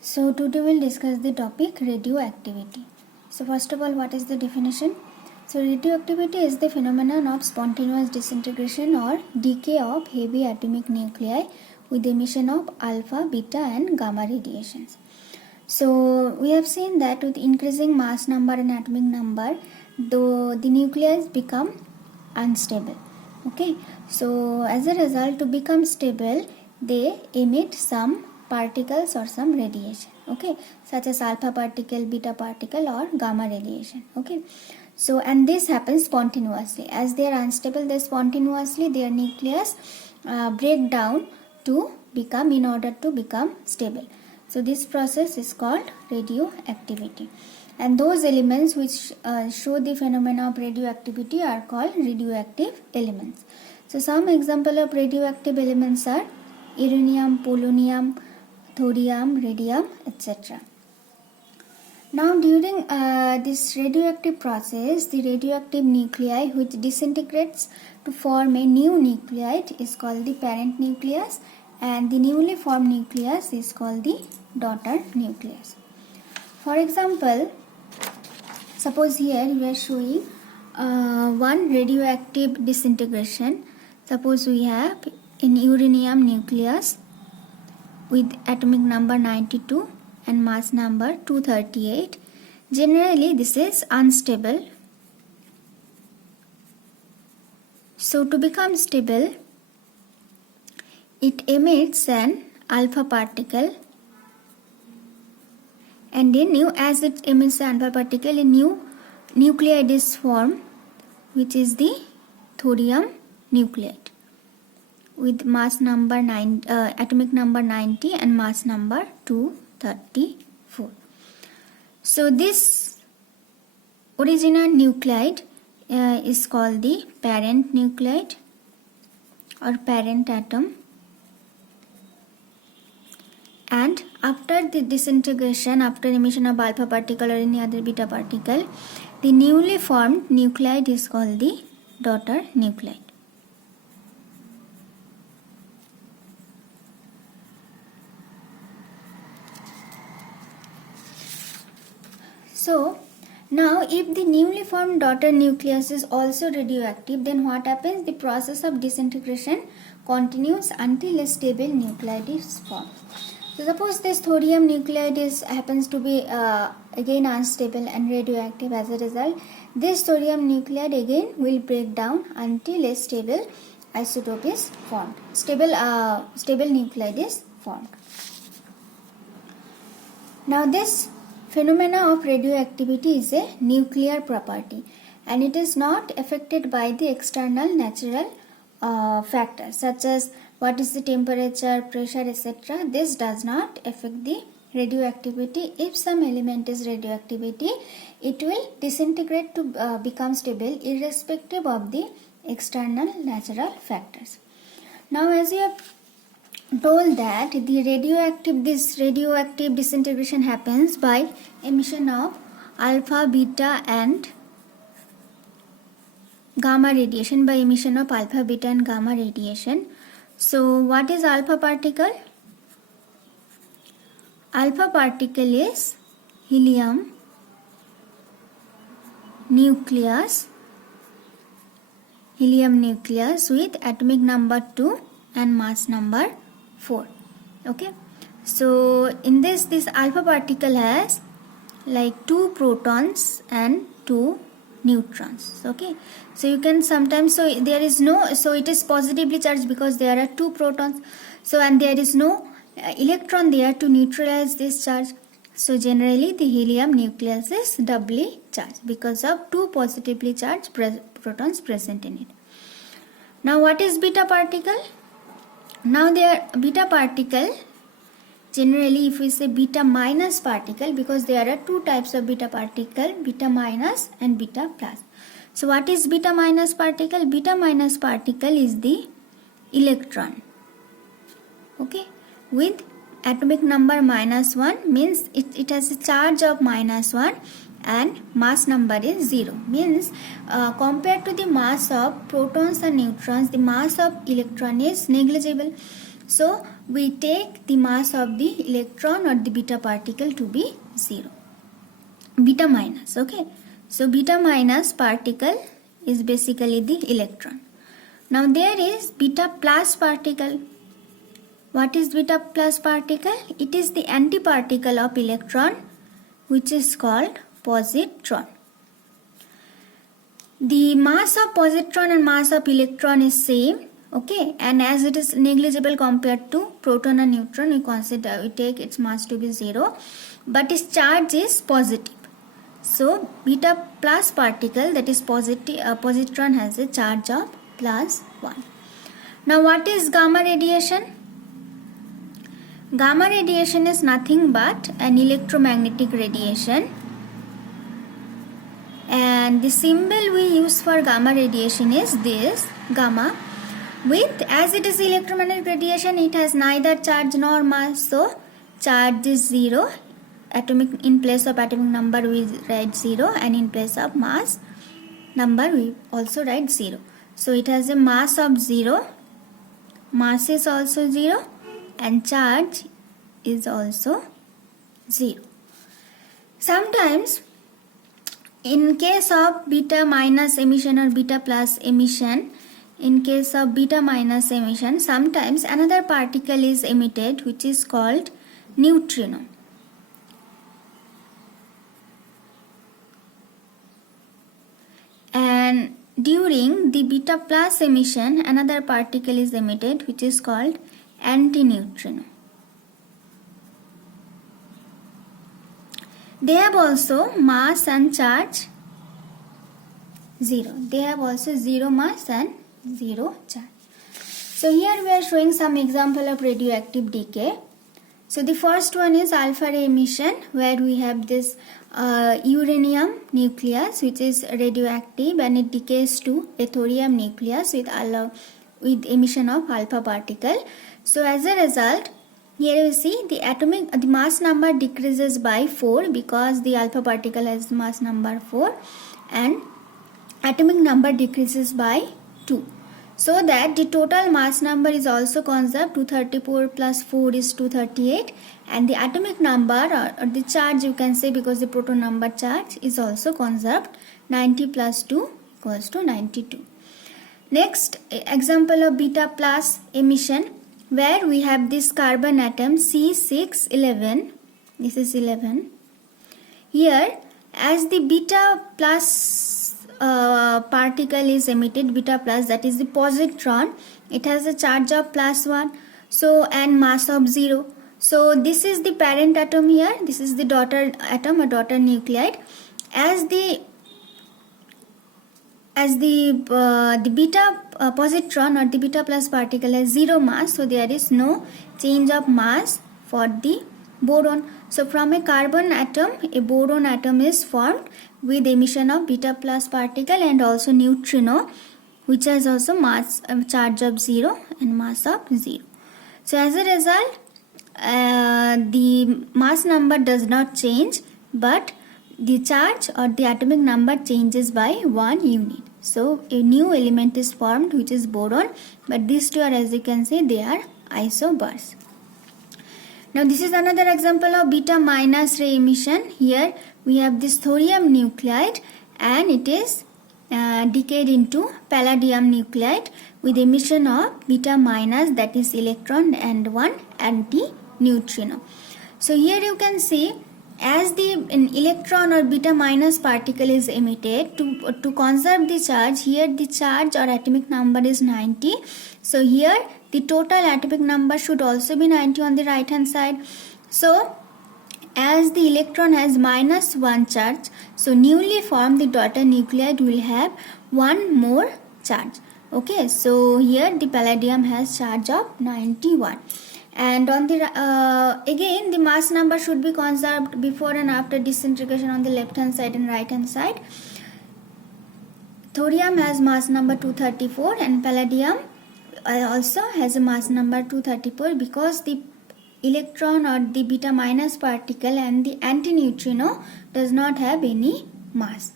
So today we'll discuss the topic radioactivity. So first of all, what is the definition? So radioactivity is the phenomenon of spontaneous disintegration or decay of heavy atomic nuclei with emission of alpha, beta and gamma radiations. So we have seen that with increasing mass number and atomic number, the nuclei become unstable. Okay, so as a result, to become stable, they emit some particles or some radiation, okay, such as alpha particle, beta particle or gamma radiation. Okay, so and this happens spontaneously. As they are unstable, they spontaneously their nucleus break down to become in order to become stable. So this process is called radioactivity, and those elements which show the phenomena of radioactivity are called radioactive elements. So some example of radioactive elements are uranium, polonium, thorium, radium, etc. Now during this radioactive process, the radioactive nuclei which disintegrates to form a new nuclide is called the parent nucleus, and the newly formed nucleus is called the daughter nucleus. For example, suppose here we are showing one radioactive disintegration. Suppose we have an uranium nucleus with atomic number 92 and mass number 238. Generally this is unstable. So to become stable, it emits an alpha particle, and as it emits an alpha particle, a new nuclide is formed, which is the thorium nuclide with mass number atomic number 90 and mass number 234. So this original nuclide is called the parent nuclide or parent atom, and after the disintegration, after emission of alpha particle or any other beta particle, the newly formed nuclide is called the daughter nuclide. So now if the newly formed daughter nucleus is also radioactive, then what happens? The process of disintegration continues until a stable nuclide is formed. So suppose this thorium nuclide happens to be again unstable and radioactive. As a result, this thorium nuclide again will break down until a stable isotope is formed. Stable nuclide is formed. Now this phenomena of radioactivity is a nuclear property, and it is not affected by the external natural factors such as what is the temperature, pressure, etc. This does not affect the radioactivity. If some element is radioactivity, it will disintegrate to become stable irrespective of the external natural factors. Now as you have told that this radioactive disintegration happens by emission of alpha, beta and gamma radiation, by emission of alpha, beta and gamma radiation. So what is alpha particle? Alpha particle is helium nucleus with atomic number 2 and mass number 4. Okay, so in this alpha particle has like 2 protons and 2 neutrons. Okay, so you can sometimes, so it is positively charged because there are 2 protons, so and there is no electron there to neutralize this charge. So generally the helium nucleus is doubly charged because of 2 positively charged protons present in it. Now what is beta particle? Now beta particle, generally if we say beta minus particle, because there are 2 types of beta particle, beta minus and beta plus. So what is beta minus particle? Beta minus particle is the electron, okay, with atomic number -1, means it has a charge of -1 and mass number is 0, means compared to the mass of protons and neutrons, the mass of electron is negligible. So we take the mass of the electron or the beta particle to be 0. Beta minus, okay. So beta minus particle is basically the electron. Now there is beta plus particle. What is beta plus particle? It is the antiparticle of electron, which is called positron. The mass of positron and mass of electron is same, okay, and as it is negligible compared to proton and neutron, we take its mass to be 0, but its charge is positive. So beta plus particle, that is positron, has a charge of +1. Now what is gamma radiation? Gamma radiation is nothing but an electromagnetic radiation, and the symbol we use for gamma radiation is this gamma. With, as it is electromagnetic radiation, it has neither charge nor mass, so charge is 0. Atomic, in place of atomic number we write 0, and in place of mass number we also write 0. So it has a mass of 0, mass is also 0, and charge is also 0. Sometimes in case of beta minus emission or beta plus emission, in case of beta minus emission, sometimes another particle is emitted which is called neutrino. And during the beta plus emission, another particle is emitted which is called antineutrino. They have also mass and charge 0. They have also 0 mass and 0 charge. So here we are showing some example of radioactive decay. So the first one is alpha ray emission, where we have this uranium nucleus which is radioactive, and it decays to a thorium nucleus with emission of alpha particle. So as a result, here you see the mass number decreases by 4 because the alpha particle has mass number 4, and atomic number decreases by 2. So that the total mass number is also conserved. 234 plus 4 is 238, and the atomic number or the charge, you can say, because the proton number charge is also conserved. 90 plus 2 equals to 92. Next example of beta plus emission, where we have this carbon atom C611. This is 11. Here, as the beta plus particle is emitted, beta plus, that is the positron, it has a charge of +1, so, and mass of 0. So this is the parent atom here, this is the daughter atom or daughter nuclide. As the beta positron or the beta plus particle has 0 mass, so there is no change of mass for the boron. So from a carbon atom, a boron atom is formed with emission of beta plus particle and also neutrino, which has also mass charge of 0 and mass of 0. So as a result, the mass number does not change, but the charge or the atomic number changes by 1 unit. So a new element is formed, which is boron, but these two are, as you can see, they are isobars. Now this is another example of beta minus ray emission. Here we have this thorium nuclide, and it is decayed into palladium nuclide with emission of beta minus, that is electron, and one anti-neutrino. So here you can see, as an electron or beta minus particle is emitted, to conserve the charge, here the charge or atomic number is 90. So here the total atomic number should also be 90 on the right hand side. So as the electron has -1 charge, so newly formed the daughter nuclide will have one more charge. Okay, so here the palladium has charge of 91. And on the again the mass number should be conserved before and after disintegration on the left hand side and right hand side. Thorium has mass number 234, and palladium also has a mass number 234, because the electron or the beta minus particle and the antineutrino does not have any mass.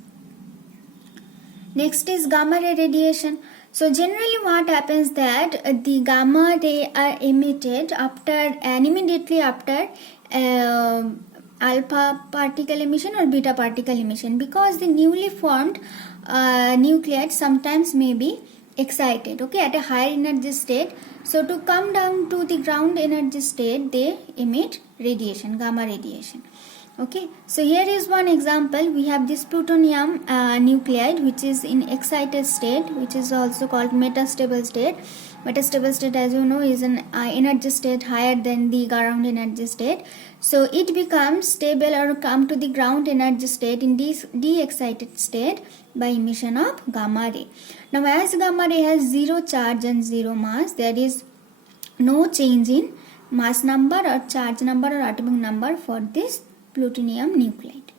Next is gamma ray radiation. So generally what happens that the gamma ray are emitted after and immediately after alpha particle emission or beta particle emission, because the newly formed nuclide sometimes may be excited, okay, at a higher energy state. So to come down to the ground energy state, they emit radiation, gamma radiation. Okay, so here is one example. We have this plutonium nuclide which is in excited state, which is also called metastable state. Metastable state, as you know, is an energy state higher than the ground energy state. So it becomes stable or come to the ground energy state in this de-excited state by emission of gamma ray. Now as gamma ray has zero charge and zero mass, there is no change in mass number or charge number or atomic number for this plutonium nuclide.